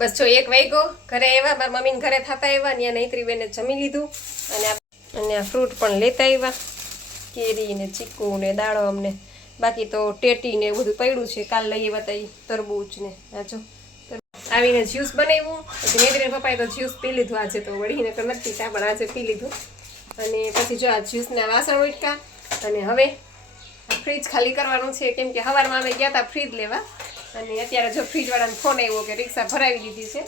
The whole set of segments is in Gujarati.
બસ જો 1 વાગ્યો ઘરે આવ્યા, મારા મમ્મીને ઘરે થતા આવ્યા, ત્યાં નૈત્રી બેને જમી લીધું અને આ ફ્રૂટ પણ લેતા આવ્યા, કેરી ને ચીકુ ને દાડો અમને. બાકી તો ટેટી ને બધું પડ્યું છે, કાલ લઈ આવ્યા હતા તરબૂચ ને. આ જો આવીને જ્યુસ બનાવ્યું, પછી નૈત્રી પપ્પાએ તો જ્યુસ પી લીધું આજે, તો વળીને તો નથી પીતા પણ આજે પી લીધું. અને પછી જો આ જ્યુસના વાસણ ઉટકા અને હવે ફ્રીજ ખાલી કરવાનું છે, કેમ કે સવારમાં અમે ગયા હતા ફ્રીજ લેવા અને અત્યારે જો ફ્રીજવાળાને ફોન આવ્યો કે રિક્ષા ભરાવી દીધી છે,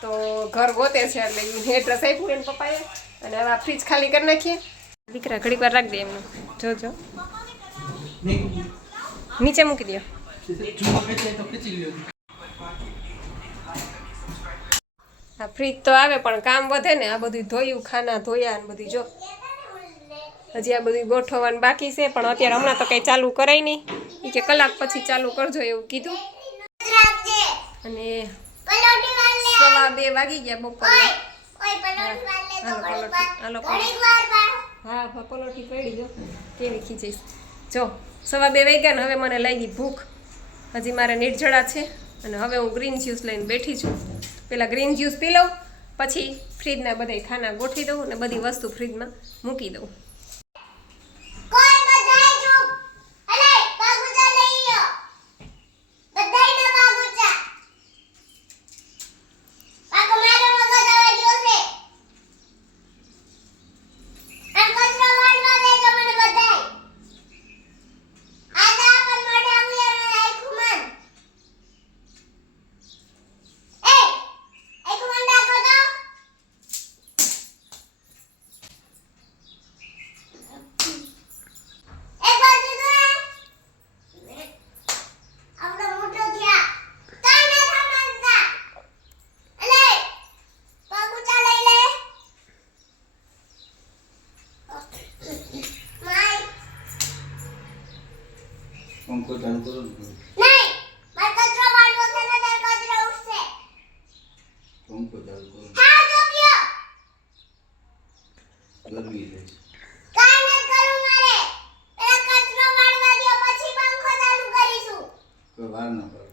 તો ઘર ગોતે છે, એટલે એડ્રેસ આપ્યું એને પપ્પાએ. અને હવે આ ફ્રીજ ખાલી કરી નાખીએ. દીકરા ઘડીક વાર રાખ દે એમનું, જોજો નીચે મૂકી દો. આ ફ્રીજ તો આવે પણ કામ વધે ને, આ બધું ધોયું, ખાના ધોયા ને બધું. જો હજી આ બધું ગોઠવવાનું બાકી છે, પણ અત્યારે હમણાં તો કંઈ ચાલુ કરાય નહીં, કે કલાક પછી ચાલુ કરજો એવું કીધું. અને 2:15 વાગી ગયા બપોરે. હા પલોઠી પડી જો કેવી ખીચીશ. જો 2:15 વાગ્યા ને હવે મને લાગી ભૂખ. હજી મારે નિર્જળા છે અને હવે હું ગ્રીન જ્યુસ લઈને બેઠી છું. પહેલાં ગ્રીન જ્યુસ પી લઉં, પછી ફ્રીજના બધા ખાના ગોઠવી દઉં અને બધી વસ્તુ ફ્રીજમાં મૂકી દઉં. पंखो चालू करो नहीं मार कचरा वाળવો છે ને તાર કચરા ઉઠશે पंखो चालू करो હા જોબ્યો गर्मी है કાઈ ન કરું મારે પેલા કચરો વાળવા દો પછી પંખો ચાલુ કરીશું कोई वार ना करो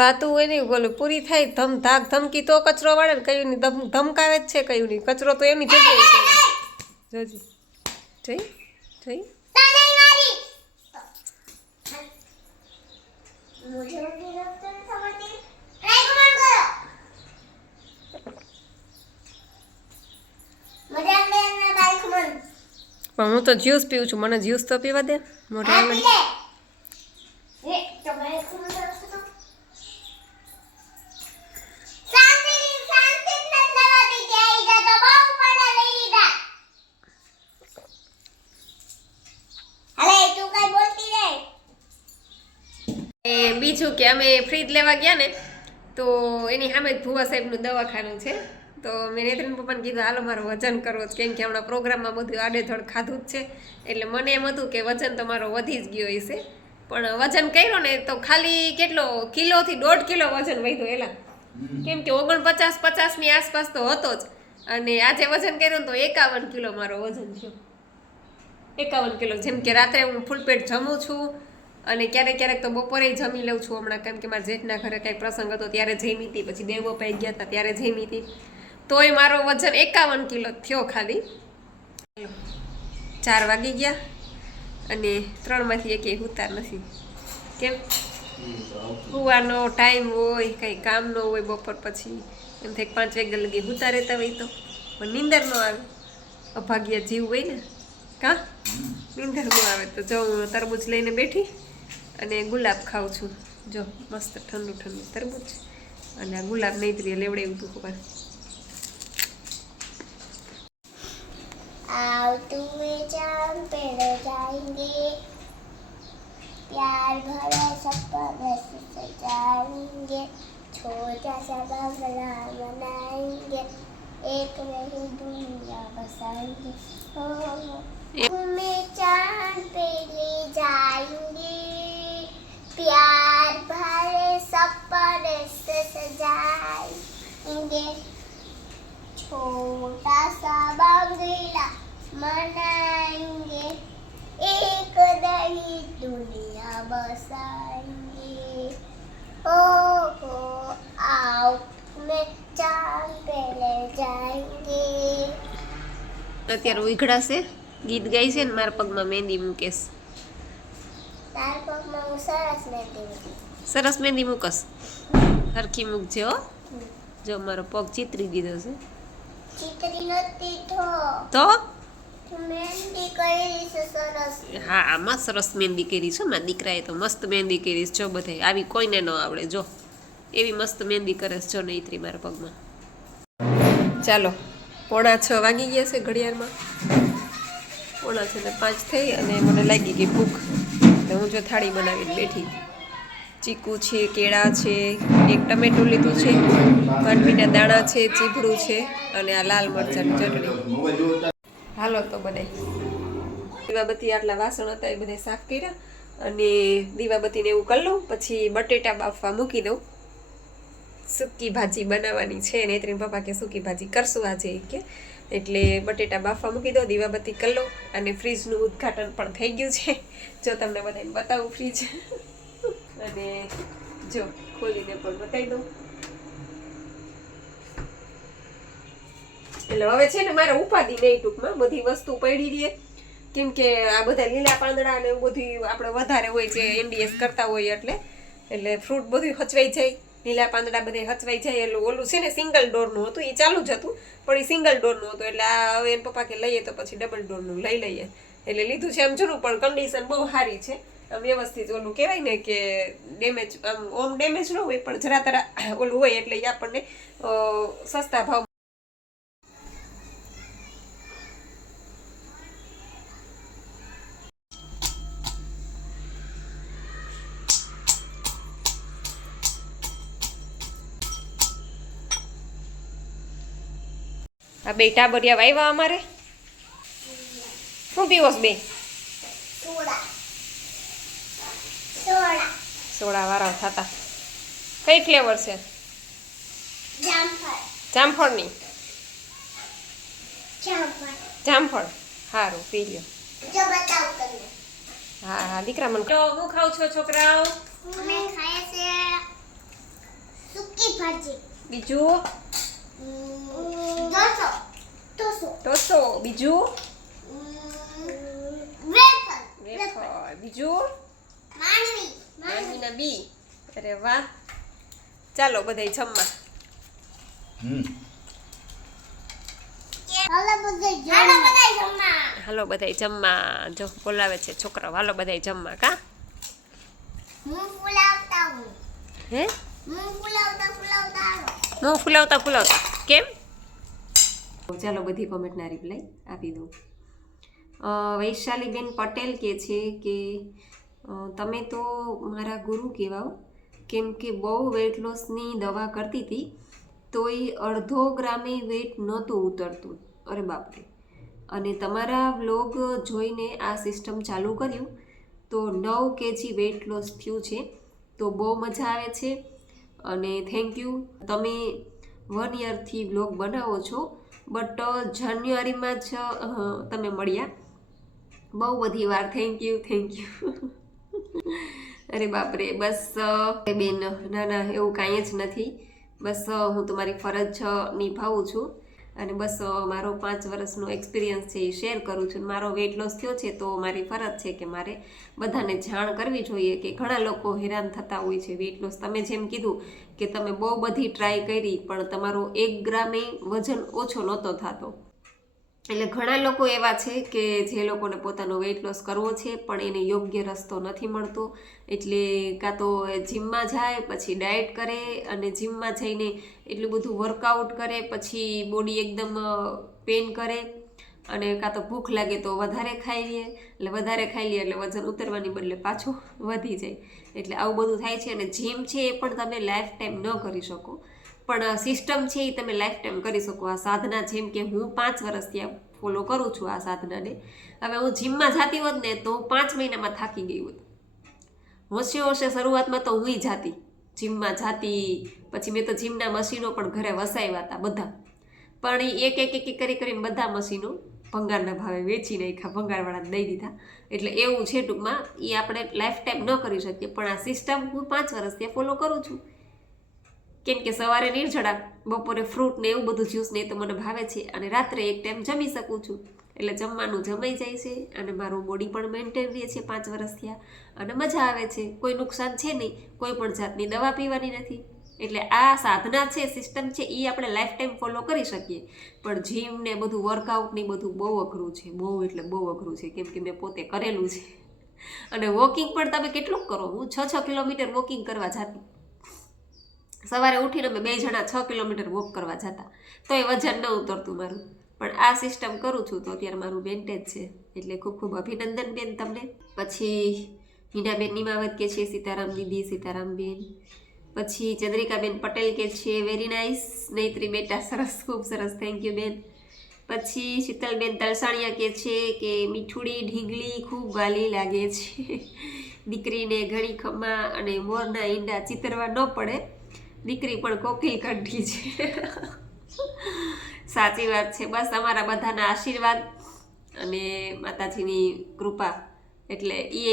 વાતું હોય ને બોલું પૂરી થાય, ધમ ધાક ધમકી તો કચરો વાળે ને, કયું ની ધમકાવે જ છે, કયું નહીં. કચરો તો એમની જગ્યાએ છે. જોજી જઈ જઈ मुझे भी लगता है समझती ट्राई कमांड करो मुझे अंदर ना बाइक कमांड પણ હું તો જ્યુસ પીઉં છું, મને જ્યુસ તો પીવા દે. મોઢા ये तो बाइक कमांड करो तो शांति शांति न लगा दी गई जा तो बहुत पड़ा नहीं था अरे तू कहीं बोलती नहीं બીજું કે અમે ફ્રીજ લેવા ગયા ને તો એની સામે જ ભુવા સાહેબનું દવાખાનું છે, તો મેં નેત્રીન પપ્પાને કીધું હાલો મારું વજન કરવો જ, કેમ કે હમણાં પ્રોગ્રામમાં બધું આડેધડ ખાધું જ છે, એટલે મને એમ હતું કે વજન તો મારો વધી જ ગયો હશે. પણ વજન કર્યો ને તો ખાલી કેટલો કિલોથી 1.5 કિલો વજન વધ્યો એલા, કેમ કે 49-50 ની આસપાસ તો હતો જ, અને આજે વજન કર્યું તો 51 કિલો મારો વજન થયો. 51 કિલો. જેમ કે રાત્રે હું ફૂલ પેટ જમું છું અને ક્યારેક ક્યારેક તો બપોરે જમી લઉં છું હમણાં, કેમ કે મારા જેઠના ઘરે કંઈક પ્રસંગ હતો ત્યારે જમી હતી, પછી દેવબાપાઈ ગયા હતા ત્યારે જમી હતી, તોય મારો વજન 51 કિલો થયો ખાલી. 4 વાગી ગયા અને 3 માંથી એકેય ઉતાર નથી. કેમ સુવાનો ટાઈમ હોય, કંઈ કામ ન હોય બપોર પછી, એમ થાય 5 વાગ્યા લગી ઉતા રહેતા હોય તો પણ નીંદર ન આવે, અભાગ્યા જીવ હોય ને, કા નીંદર ન આવે. તો જો હું તરબૂચ લઈને બેઠી અને ગુલાબ ખાઉં છું. જો મસ્ત ઠંડુ ઠંડુ તરબૂચ, અને આ ગુલાબ નૈત્રીએ લેવડાવ્યું હતું ખબર. आवतू में चांद पेड़ जाएंगे प्यार भरा सपना सजाएंगे छोटा सा बंगला बनाएंगे एक नई दुनिया बसाएंगे में चांद पे ले जाएंगे प्यार भरे सपने से सजाएंगे छोटा सा बंगला मनाएंगे एक नई दुनिया बसाएंगे ओ અત્યારે ઉઘડાશે, ગીત ગાય છે ને મારા પગમાં મહેંદી મૂકેશ. તાર પગમાં હું સરસ મહેંદી મૂકી. સરસ મહેંદી મૂકસ, હરખી મૂકજે હો. જો મારો પગ ચિતરી દીધો છે ચીતરી નથી તો. મહેંદી કરેલી છે સરસ. હા આમાં સરસ મહેંદી કરી છે મારા દીકરાએ તો મસ્ત મહેંદી કરી છે. જો બધે આવી કોઈને ન આવડે, જો એવી મસ્ત મહેંદી કરે છે. જો નૈત્રી મારા પગમાં. ચાલો 6:45 વાગી ગયા છે ઘડિયાળમાં. 4:45 થઈ અને મને લાગી ગઈ ભૂખ, એટલે હું જો થાળી બનાવીને બેઠી. ચીકુ છે, કેળા છે, એક ટમેટું લીધું છે, માંડવીના દાણા છે, ચીભડું છે અને આ લાલ મરચાંની ચટણી. હાલો તો બને દીવાબત્તી આટલા વાસણ હતા એ બધા સાફ કર્યા અને દીવાબત્તીને એવું કરી લઉં. પછી બટેટા બાફવા મૂકી દઉં. સૂકી ભાજી બનાવવાની છે. નેત્રીન પપ્પા કે સૂકી ભાજી કરશું આજે કે, એટલે બટેટા બાફવા મૂકી દો, દીવાબત્તી કરી લઉં. અને ફ્રીજનું ઉદ્ઘાટન પણ થઈ ગયું છે. જો તમને બધાને બતાવું ફ્રીજ. અને જો ખોલીને પણ બતાવી દઉં. એટલે હવે છે ને મારે ઉપાધિ નહીં, ટૂંકમાં બધી વસ્તુ પડી રહે. કેમ કે આ બધા લીલા પાંદડા ને એવું બધું આપણે વધારે હોય છે NDS કરતા હોય એટલે ફ્રૂટ બધું હચવાઈ જાય, લીલા પાંદડા બધે હચવાઈ જાય. એટલે ઓલું છે ને સિંગલ ડોરનું હતું, એ ચાલુ જ હતું પણ એ સિંગલ ડોરનું હતું. એટલે આ હવે એના પપ્પા કે લઈએ તો પછી ડબલ ડોરનું લઈ લઈએ, એટલે લીધું છે. એમ જૂનું પણ કન્ડિશન બહુ સારી છે, વ્યવસ્થિત. ઓલું કહેવાય ને કે ડેમેજ, આમ ઓમ ડેમેજ ન હોય પણ જરા તરા ઓલું હોય, એટલે એ આપણને સસ્તા ભાવ. આ બે ટાબરિયા વાવ્યા અમારે. શું પીવોસ બે? સોડા વાળા થતા. કઈ ફ્લેવર છે? જામફળની. જામફળ સારું, પી લ્યો. હા હા દીકરા મને. હું ખાઉં છો છોકરાઓ? અમે ખાઈએ છે સૂકી ભાજી. બીજું? ટોસો. બીજું? વેફર. બીજું? માંડવીના બી. અરે વાહ. ચાલો બધાય જમવા. હાલો બધાય જમવા. જો બોલાવે છે છોકરાઓ, હાલો બધાય જમવા. કા હે હું ફુલાવતા કેમ? ચાલો બધી કોમેન્ટના રિપ્લાય આપી દઉં. વૈશાલીબેન પટેલ કહે છે કે તમે તો મારા ગુરુ કહેવાઓ, કેમ કે બહુ વેટ લોસની દવા કરતી હતી તોય અડધો ગ્રામે વેટ નહોતું ઉતરતું. અરે બાપરે. અને તમારા વ્લોગ જોઈને આ સિસ્ટમ ચાલુ કર્યું તો 9 kg વેટ લોસ થયું છે. તો બહુ મજા આવે છે અને થેન્ક યુ. તમે 1 યરથી વ્લોગ બનાવો છો, બટ જાન્યુઆરીમાં જ તમે મળ્યા. બહુ બધી વાર. Thank you. અરે બાપરે. બસ બેન, ના ના એવું કાંઈ જ નથી. બસ હું તમારી ફરજ નિભાવું છું અને બસ મારો 5 વર્ષનો એક્સપિરિયન્સ છે એ શેર કરું છું. મારો વેટ લોસ થયો છે તો મારી ફરજ છે કે મારે બધાને જાણ કરવી જોઈએ કે ઘણા લોકો હેરાન થતા હોય છે વેટ લોસ. તમે જેમ કીધું કે તમે બહુ બધી ટ્રાય કરી પણ તમારો 1 ગ્રામે વજન ઓછો નહોતો થતો. એટલે ઘણા લોકો એવા છે કે જે લોકોને પોતાનો વેઇટ લોસ કરવો છે પણ એને યોગ્ય રસ્તો નથી મળતો. એટલે કાં તો જીમમાં જાય પછી ડાયટ કરે અને જીમમાં જઈને એટલું બધું વર્કઆઉટ કરે પછી બોડી એકદમ પેન કરે, અને કાં તો ભૂખ લાગે તો વધારે ખાઈ લે, એટલે વધારે ખાઈ લે એટલે વજન ઉતરવાની બદલે પાછું વધી જાય. એટલે આવું બધું થાય છે. અને જીમ છે એ પણ તમે લાઈફ ટાઈમ ન કરી શકો, પણ સિસ્ટમ છે એ તમે લાઈફ ટાઈમ કરી શકો. આ સાધના, જેમ કે હું 5 વર્ષથી ફોલો કરું છું આ સાધનાને. હવે હું જીમમાં જતી હોત ને તો હું 5 મહિનામાં થાકી ગઈ હોત. હોશે શરૂઆતમાં તો હું જાતી, જીમમાં જાતી. પછી મેં તો જીમના મશીનો પણ ઘરે વસાવ્યા હતા બધા, પણ એક કરીને બધા મશીનો ભંગારના ભાવે વેચી નાખ્યા, ભંગારવાળાને દઈ દીધા. એટલે એવું છે ટૂંકમાં. એ આપણે લાઈફ ટાઈમ ન કરી શકીએ, પણ આ સિસ્ટમ હું 5 વર્ષથી ફોલો કરું છું. કેમ કે સવારે નિર્જળા, બપોરે ફ્રૂટ ને એવું બધું જ્યુસ ને એ તો મને ભાવે છે, અને રાત્રે એક ટાઈમ જમી શકું છું. એટલે જમવાનું જમાઈ જાય છે અને મારું બોડી પણ મેન્ટેન રહે છે 5 વર્ષ થયા, અને મજા આવે છે. કોઈ નુકસાન છે નહીં, કોઈ પણ જાતની દવા પીવાની નથી. એટલે આ સાધના છે, સિસ્ટમ છે, એ આપણે લાઈફ ટાઈમ ફોલો કરી શકીએ. પણ જીમ ને બધું વર્કઆઉટ ને બધું બહુ અઘરું છે, બહુ એટલે બહુ અઘરું છે, કેમ કે મેં પોતે કરેલું છે. અને વોકિંગ પણ તમે કેટલું કરો? હું 6 કિલોમીટર વોકિંગ કરવા જાતી. સવારે ઉઠીને અમે 2 જણા 6 કિલોમીટર વોક કરવા જતા, તો એ વજન ન ઉતરતું મારું. પણ આ સિસ્ટમ કરું છું તો અત્યારે મારું મેન્ટેન છે. એટલે ખૂબ ખૂબ અભિનંદન બેન તમને. પછી મીનાબેન નિમાવત કે છે સીતારામ દીદી, સીતારામ બેન. પછી ચંદ્રિકાબેન પટેલ કે છે વેરી નાઇસ નૈત્રી બેટા, સરસ, ખૂબ સરસ, થેન્ક યુ બેન. પછી શીતલબેન તલસાણિયા કે છે કે મીઠુડી ઢીંગલી ખૂબ વાલી લાગે છે. દીકરીને ઘણી ખમ્મા અને મોરના ઈંડા ચિતરવા ન પડે, દીકરી પણ કોકિલ કંઠી છે. સાચી વાત છે. બસ અમારા બધાના આશીર્વાદ અને માતાજીની કૃપા, એટલે એ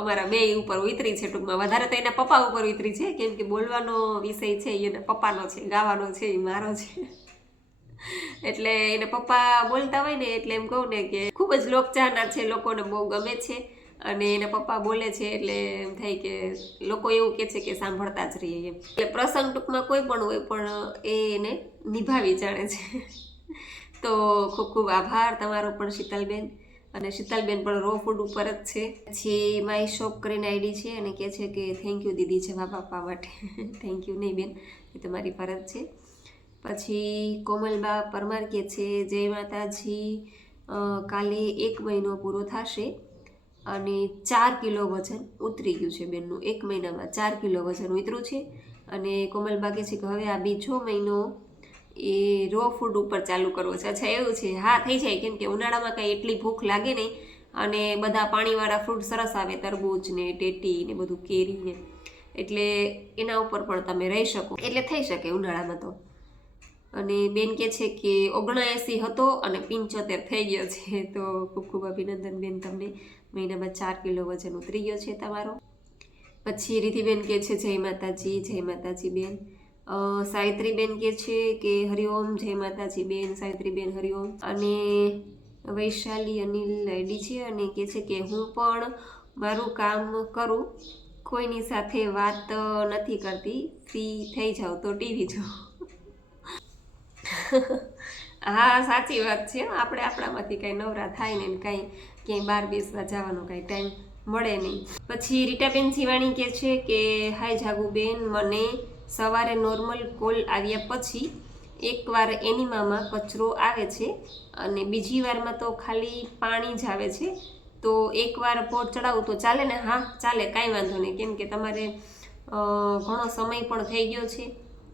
અમારા બે ઉપર ઉતરી છે. ટૂંકમાં વધારે તો એના પપ્પા ઉપર ઉતરી છે, કેમ કે બોલવાનો વિષય છે એના પપ્પાનો છે, ગાવાનો છે એ મારો છે. એટલે એને પપ્પા બોલતા હોય ને એટલે એમ કહું ને કે ખૂબ જ લોકચાહના છે, લોકોને બહુ ગમે છે. અને એના પપ્પા બોલે છે એટલે એમ થાય કે લોકો એવું કહે છે કે સાંભળતા જ રહીએ એમ. એટલે પ્રસંગ ટૂંકમાં કોઈ પણ હોય પણ એ એને નિભાવી જાણે છે. તો ખૂબ ખૂબ આભાર તમારો પણ શીતલબેન. અને શીતલબેન પણ રો ફૂડ ઉપર જ છે. પછી માય શોપ કરીને આઈડી છે અને કહે છે કે થેન્ક યુ દીદી જવાબ આપવા માટે. થેન્ક યુ નહીં બેન, એ તમારી ફરજ છે. પછી કોમલબા પરમાર કહે છે જય માતાજી, કાલે 1 મહિનો પૂરો થશે અને 4 કિલો વજન ઉતરી ગયું છે બેનનું. 1 મહિનામાં 4 કિલો વજન ઉતર્યું છે. અને કોમલબા કહે છે કે હવે આ બીજો મહિનો એ રો ફૂડ ઉપર ચાલુ કરવો છે. અચ્છા એવું છે? હા, થઈ જાય, કેમ કે ઉનાળામાં કંઈ એટલી ભૂખ લાગે નહીં અને બધા પાણીવાળા ફ્રૂટ સરસ આવે, તરબૂચ ને ટેટી ને બધું, કેરી ને, એટલે એના ઉપર પણ તમે રહી શકો, એટલે થઈ શકે ઉનાળામાં તો. અને બેન કહે છે કે 79 હતો અને 75 થઈ ગયો છે. તો ખૂબ ખૂબ અભિનંદન બેન તમને, મહિનામાં 4 કિલો વજન ઉતરી ગયો છે તમારો. પછી રિધિબેન કહે છે જય માતાજી, જય માતાજી બેન. સાવિત્રીબેન કહે છે કે હરિઓમ, જય માતાજી બેન, સાવિત્રીબેન હરિઓમ. અને વૈશાલી અનિલ આઈડી છે અને કહે છે કે હું પણ મારું કામ કરું, કોઈની સાથે વાત નથી કરતી, ફ્રી થઈ જાઉં તો ટીવી જોઉં. હા, સાચી વાત છે. આપણે આપણામાંથી કાંઈ નવરા થાય ને કાંઈ ક્યાંય બહાર બેસવા જવાનો કાંઈ ટાઈમ મળે નહીં. પછી રીટાબેન જીવાણી કહે છે કે હાય જાગુબેન, મને સવારે નોર્મલ કોલ આવ્યા પછી એકવાર એનિમામાં કચરો આવે છે અને બીજી વારમાં તો ખાલી પાણી જ આવે છે. તો એકવાર પોટ ચડાવું તો ચાલે ને? હા ચાલે, કાંઈ વાંધો નહીં, કેમ કે તમારે ઘણો સમય પણ થઈ ગયો છે,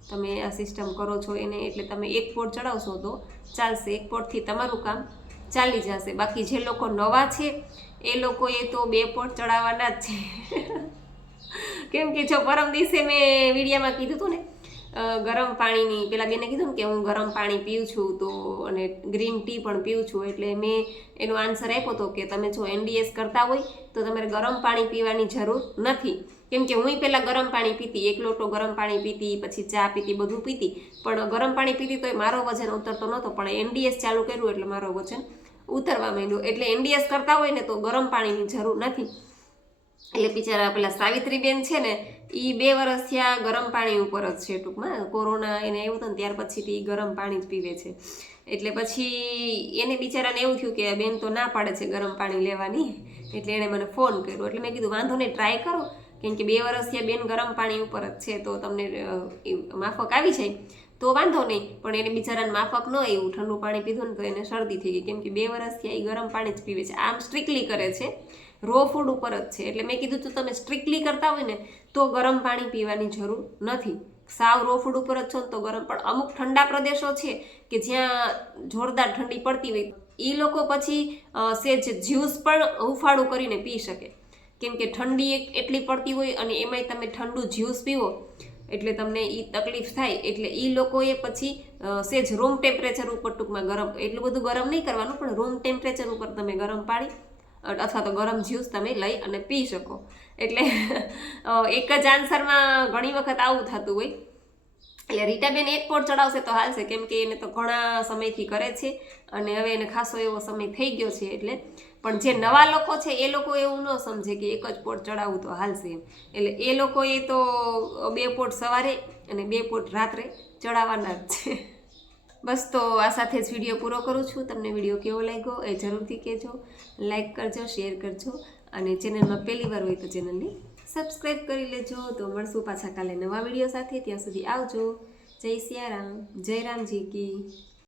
તમે આ સિસ્ટમ કરો છો એને, એટલે તમે 1 પોટ ચડાવશો તો ચાલશે. 1 પોટથી તમારું કામ ચાલી જશે. બાકી જે લોકો નવા છે એ લોકોએ તો 2 પોટ ચડાવવાના જ છે. કેમ કે જો પરમ દિવસે મેં વિડીયામાં કીધું હતું ને, ગરમ પાણીની, પેલા બેને કીધું ને કે હું ગરમ પાણી પીઉં છું તો, અને ગ્રીન ટી પણ પીઉં છું, એટલે મેં એનો આન્સર આપ્યો હતો કે તમે જો NDS કરતા હોય તો તમારે ગરમ પાણી પીવાની જરૂર નથી. કેમ કે હું પહેલાં ગરમ પાણી પીતી, 1 લોટો ગરમ પાણી પીતી, પછી ચા પીતી, બધું પીતી, પણ ગરમ પાણી પીતી તો મારો વજન ઉતરતો નહોતો. પણ NDS ચાલુ કર્યું એટલે મારો વજન ઉતરવા માંડ્યું. એટલે NDS કરતા હોય ને તો ગરમ પાણીની જરૂર નથી. એટલે બિચારા પેલા સાવિત્રીબેન છે ને, એ 2 વર્ષ થયા ગરમ પાણી ઉપર જ છે. ટૂંકમાં કોરોના એને આવ્યું હતું ને ત્યાર પછીથી ગરમ પાણી જ પીવે છે. એટલે પછી એને બિચારાને એવું થયું કે બેન તો ના પાડે છે ગરમ પાણી લેવાની, એટલે એણે મને ફોન કર્યો. એટલે મેં કીધું વાંધો નહીં, ટ્રાય કરો, કેમ કે 2 વર્ષ થયા બેન ગરમ પાણી ઉપર જ છે, તો તમને માફક આવી જાય તો વાંધો નહીં. પણ એને બિચારાને માફક ન આવ્યું, ઠંડુ પાણી પીધું ને તો એને શરદી થઈ ગઈ, કેમ કે 2 વર્ષ થયા એ ગરમ પાણી જ પીવે છે. આમ સ્ટ્રિક્ટલી કરે છે, રો ફૂડ ઉપર જ છે. એટલે મેં કીધું તો તમે સ્ટ્રિક્ટલી કરતા હોય ને તો ગરમ પાણી પીવાની જરૂર નથી. સાવ રો ફૂડ ઉપર જ છો ને તો ગરમ. પણ અમુક ઠંડા પ્રદેશો છે કે જ્યાં જોરદાર ઠંડી પડતી હોય, એ લોકો પછી સેજ જ્યુસ પણ હુંફાળું કરીને પી શકે, કેમ કે ઠંડી એટલી પડતી હોય અને એમાંય તમે ઠંડુ જ્યુસ પીવો એટલે તમને એ તકલીફ થાય. એટલે એ લોકોએ પછી સેજ રૂમ ટેમ્પરેચર ઉપર, ટૂંકમાં ગરમ, એટલું બધું ગરમ નહીં કરવાનું, પણ રૂમ ટેમ્પરેચર ઉપર તમે ગરમ પાણી અથવા તો ગરમ જ્યુસ તમે લઈ અને પી શકો. એટલે એક જ આન્સરમાં ઘણી વખત આવું થતું હોય. એટલે રીટાબેન એક પોટ ચડાવશે તો હાલશે, કેમ કે એને તો ઘણા સમયથી કરે છે અને હવે એને ખાસો એવો સમય થઈ ગયો છે. એટલે પણ જે નવા લોકો છે એ લોકો એવું ન સમજે કે એક જ પોટ ચડાવવું તો હાલશે એમ. એટલે એ લોકોએ તો 2 પોટ સવારે અને 2 પોટ રાત્રે ચડાવવાના જ છે. બસ તો આ સાથે જ વિડીયો પૂરો કરું છું. તમને વિડીયો કેવો લાગ્યો એ જરૂરથી કહેજો. લાઈક કરજો, શેર કરજો અને ચેનલમાં પહેલી વાર હોય તો ચેનલને સબસ્ક્રાઈબ કરી લેજો. તો મળશું પાછા કાલે નવા વિડીયો સાથે. ત્યાં સુધી આવજો. જય સિયારામ, જય રામજી કી.